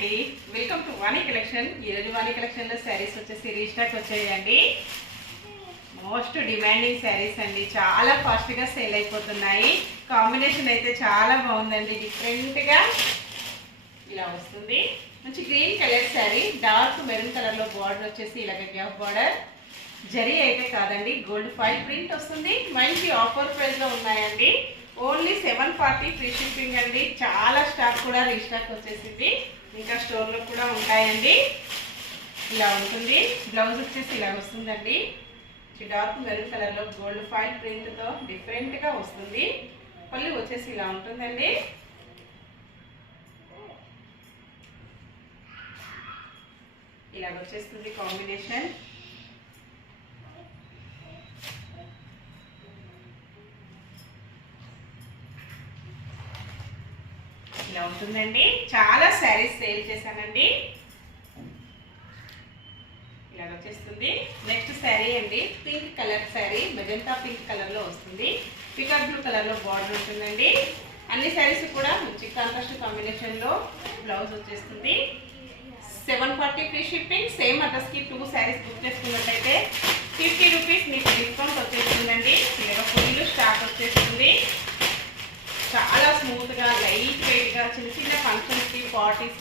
అండి, welcome to Vani collection. ఈరోజు వాణి కలెక్షన్లో శారీస్ వచ్చేసి రీస్టాక్ వచ్చాయండి. మోస్ట్ డిమాండింగ్ శారీస్ అండి, చాలా ఫాస్ట్గా సేల్ అయిపోతున్నాయి. కాంబినేషన్ అయితే చాలా బాగుందండి, డిఫరెంట్గా ఇలా వస్తుంది. మంచి green colour sari, dark maroon కలర్లో బార్డర్ వచ్చేసి ఇలాగ గ్యాప్ బార్డర్. జరీ అయితే కాదండి, గోల్డ్ ఫైల్ ప్రింట్ వస్తుంది. మంచి ఆఫర్ ప్రైస్లో ఉన్నాయండి. ఓన్లీ 740 ఫ్రీ షిప్పింగ్ అండి. చాలా స్టాక్ కూడా రీస్టాక్ వచ్చేసింది, ఇంకా స్టోర్లో కూడా ఉంటాయండి. ఇలా ఉంటుంది. బ్లౌజ్ వచ్చేసి ఇలా వస్తుందండి. డార్క్ మెరూన్ కలర్లో గోల్డ్ ఫైల్ ప్రింట్తో డిఫరెంట్గా వస్తుంది. పళ్ళు వచ్చేసి ఇలా ఉంటుందండి. ఇలా వచ్చేస్తుంది కాంబినేషన్. ఇలా ఉంటుందండి. చాలా శారీస్ సేల్ చేశానండి. ఇలా వచ్చేస్తుంది. నెక్స్ట్ శారీ అండి, pink colour sari, magenta pink కలర్లో వస్తుంది. పికాక్ బ్లూ కలర్లో బార్డర్ ఉంటుందండి. అన్ని శారీస్ కూడా మంచి కాంట్రాస్ట్ కాంబినేషన్లో బ్లౌజ్ వచ్చేస్తుంది. 740 ఫ్రీ షిప్పింగ్. సేమ్ అడ్రస్కి 2 శారీస్ బుక్ చేసుకున్నట్టయితే 50 రూపీస్ మీకు డిస్కౌంట్ వచ్చేస్తుందండి. ఇలా ఫుల్ స్టాక్ వచ్చేస్తుంది. చాలా స్మూత్గా లైట్ వెయిట్గా చిన్న చిన్న ఫంక్షన్స్కి పార్టీస్కి